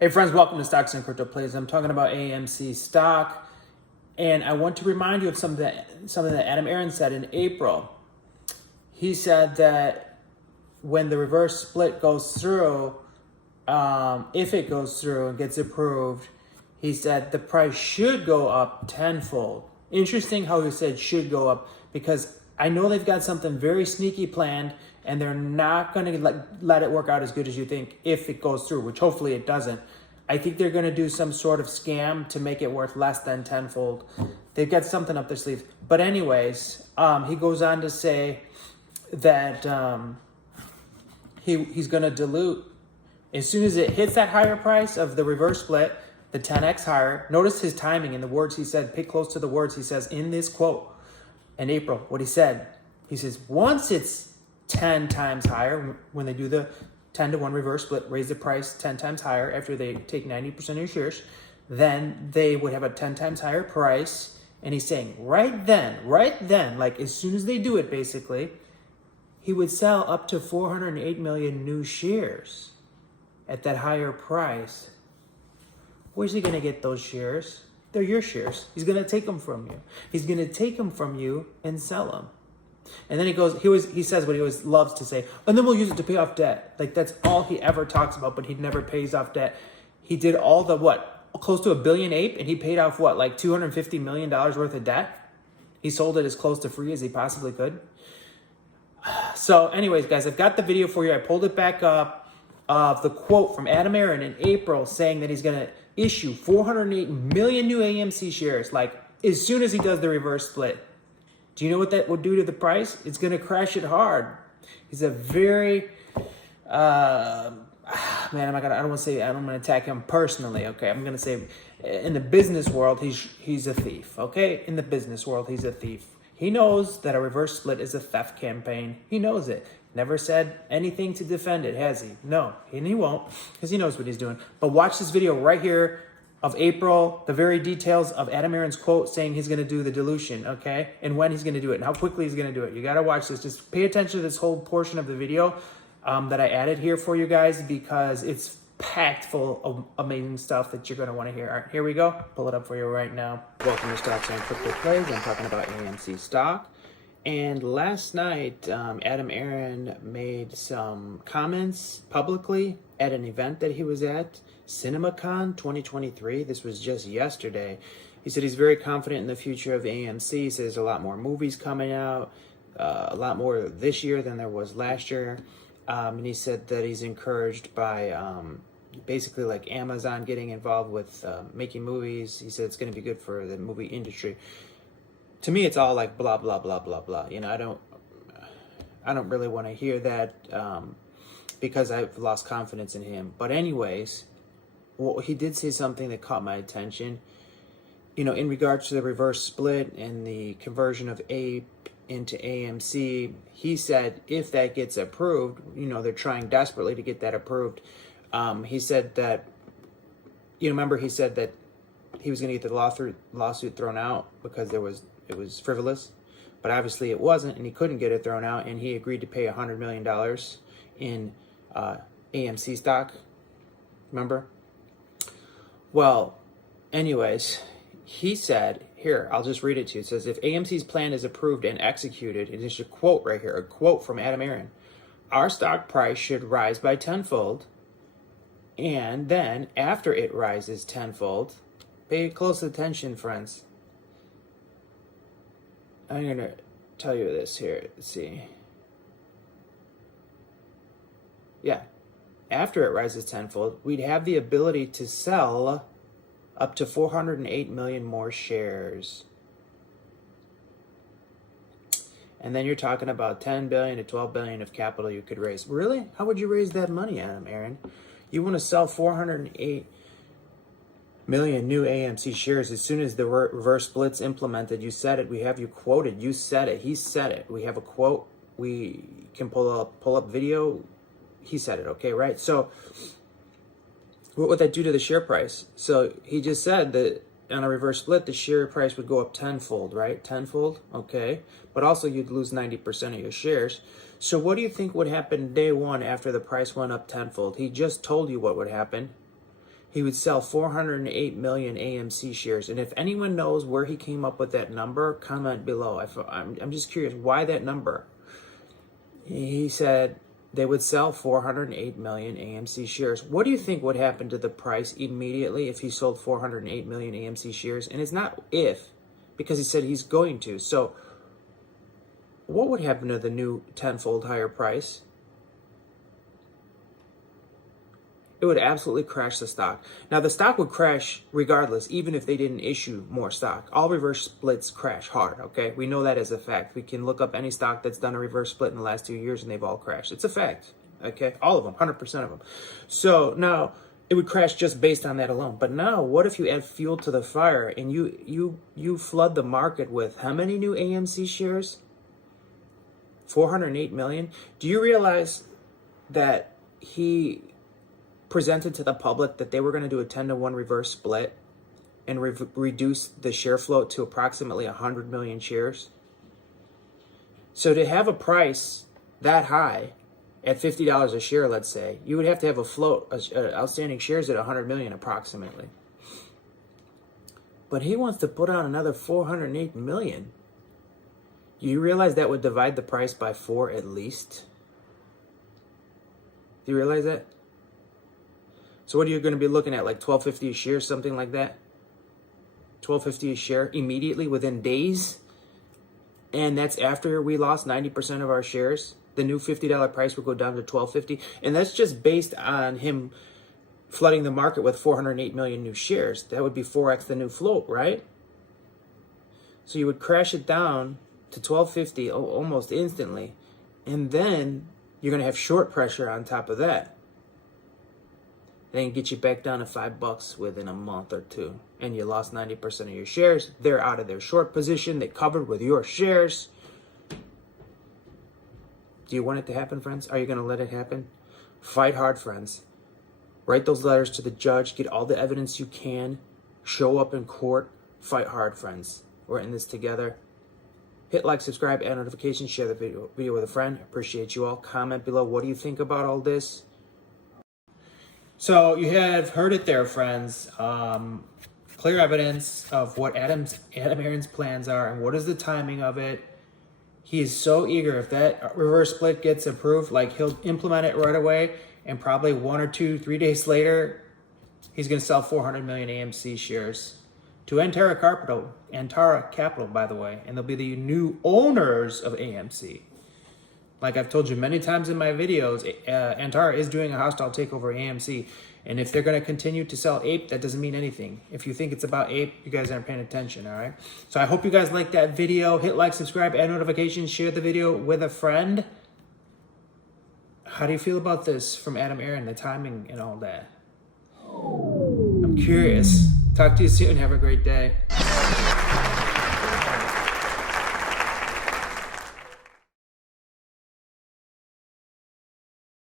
Hey friends, welcome to Stocks and Crypto Plays. I'm talking about AMC stock, and I want to remind you of something that Adam Aron said in April. He said that when the reverse split goes through, if it goes through and gets approved, he said the price should go up tenfold. Interesting how he said should go up, because I know they've got something very sneaky planned, and they're not going to let it work out as good as you think if it goes through, which hopefully it doesn't. I think they're going to do some sort of scam to make it worth less than tenfold. They've got something up their sleeve. But anyways, he goes on to say that he's going to dilute. As soon as it hits that higher price of the reverse split, the 10x higher, notice his timing and the words he said, pay close to the words he says in this quote in April. What he said, he says, once it's 10 times higher, when they do the 10 to 1 reverse split, raise the price 10 times higher after they take 90% of your shares, then they would have a 10 times higher price. And he's saying right then, like as soon as they do it, basically, he would sell up to 408 million new shares at that higher price. Where's he going to get those shares? They're your shares. He's going to take them from you. He's going to take them from you and sell them. And then he says what he always loves to say, and then we'll use it to pay off debt. Like that's all he ever talks about, but he never pays off debt. He did all the close to $1 billion ape, and he paid off like $250 million worth of debt. He sold it as close to free as he possibly could. So anyways, guys, I've got the video for you. I pulled it back up of the quote from Adam Aron in April saying that he's going to issue 408 million new AMC shares, like as soon as he does the reverse split. Do you know what that will do to the price? It's going to crash it hard. He's a very, man, I don't want to attack him personally, okay? I'm going to say in the business world, he's a thief, okay? In the business world, he's a thief. He knows that a reverse split is a theft campaign. He knows it. Never said anything to defend it, has he? No, and he won't, because he knows what he's doing. But watch this video right here of April, the very details of Adam Aron's quote saying he's going to do the dilution, okay? And when he's going to do it and how quickly he's going to do it. You got to watch this. Just pay attention to this whole portion of the video that I added here for you guys, because it's packed full of amazing stuff that you're going to want to hear. All right, here we go. Pull it up for you right now. Welcome to Stocks and Crypto Plays. I'm talking about AMC stock. And last night, Adam Aron made some comments publicly at an event that he was at, CinemaCon 2023. This was just yesterday. He said he's very confident in the future of AMC. He says there's a lot more movies coming out, a lot more this year than there was last year. And he said that he's encouraged by basically like Amazon getting involved with making movies. He said it's going to be good for the movie industry. To me, it's all like blah, blah, blah, blah, blah. You know, I don't really want to hear that because I've lost confidence in him. But anyways, well, he did say something that caught my attention. You know, in regards to the reverse split and the conversion of APE into AMC, he said if that gets approved, you know, they're trying desperately to get that approved. He said that, you know, remember he said that he was going to get the lawsuit thrown out because it was frivolous, but obviously it wasn't, and he couldn't get it thrown out, and he agreed to pay $100 million in AMC stock. Remember? Well, anyways, he said, here, I'll just read it to you. It says, if AMC's plan is approved and executed, and it's a quote right here, a quote from Adam Aron, our stock price should rise by tenfold, and then after it rises tenfold, pay close attention, friends. I'm going to tell you this here. Let's see. Yeah. After it rises tenfold, we'd have the ability to sell up to 408 million more shares. And then you're talking about 10 billion to 12 billion of capital you could raise. Really? How would you raise that money, Adam Aron? You want to sell 408 million new AMC shares as soon as the reverse split's implemented. You said it. We have you quoted. You said it. He said it. We have a quote. We can pull up video. He said it. Okay, right? So what would that do to the share price? So he just said that on a reverse split, the share price would go up tenfold, right? Tenfold, okay. But also you'd lose 90% of your shares. So what do you think would happen day one after the price went up tenfold? He just told you what would happen. he would sell 408 million AMC shares. And if anyone knows where he came up with that number, comment below. I'm just curious, why that number? He said they would sell 408 million AMC shares. What do you think would happen to the price immediately if he sold 408 million AMC shares? And it's not if, because he said he's going to. So what would happen to the new tenfold higher price? It would absolutely crash the stock. Now, the stock would crash regardless, even if they didn't issue more stock. All reverse splits crash hard, okay? We know that as a fact. We can look up any stock that's done a reverse split in the last 2 years, and they've all crashed. It's a fact, okay? All of them, 100% of them. So now, it would crash just based on that alone. But now, what if you add fuel to the fire and you flood the market with how many new AMC shares? 408 million? Do you realize that he presented to the public that they were going to do a 10-to-1 reverse split and reduce the share float to approximately 100 million shares? So to have a price that high at $50 a share, let's say, you would have to have a float, outstanding shares at 100 million approximately. But he wants to put on another 408 million. Do you realize that would divide the price by 4 at least? Do you realize that? So what are you going to be looking at, like $12.50 a share, something like that? $12.50 a share immediately within days? And that's after we lost 90% of our shares. The new $50 price will go down to $12.50. And that's just based on him flooding the market with 408 million new shares. That would be 4x the new float, right? So you would crash it down to $12.50 almost instantly. And then you're going to have short pressure on top of that. Then get you back down to $5 within a month or two. And you lost 90% of your shares. They're out of their short position. They covered with your shares. Do you want it to happen, friends? Are you going to let it happen? Fight hard, friends. Write those letters to the judge. Get all the evidence you can. Show up in court. Fight hard, friends. We're in this together. Hit like, subscribe, add notifications. Share the video with a friend. Appreciate you all. Comment below. What do you think about all this? So you have heard it there, friends. Clear evidence of what Adam Aron's plans are and what is the timing of it. He is so eager. If that reverse split gets approved, like he'll implement it right away, and probably 1 or 2, 3 days later, he's going to sell 400 million AMC shares to Antara Capital, by the way, and they'll be the new owners of AMC. Like I've told you many times in my videos, Antara is doing a hostile takeover of AMC. And if they're going to continue to sell APE, that doesn't mean anything. If you think it's about APE, you guys aren't paying attention, all right? So I hope you guys liked that video. Hit like, subscribe, add notifications, share the video with a friend. How do you feel about this from Adam Aron, the timing and all that? I'm curious. Talk to you soon. Have a great day.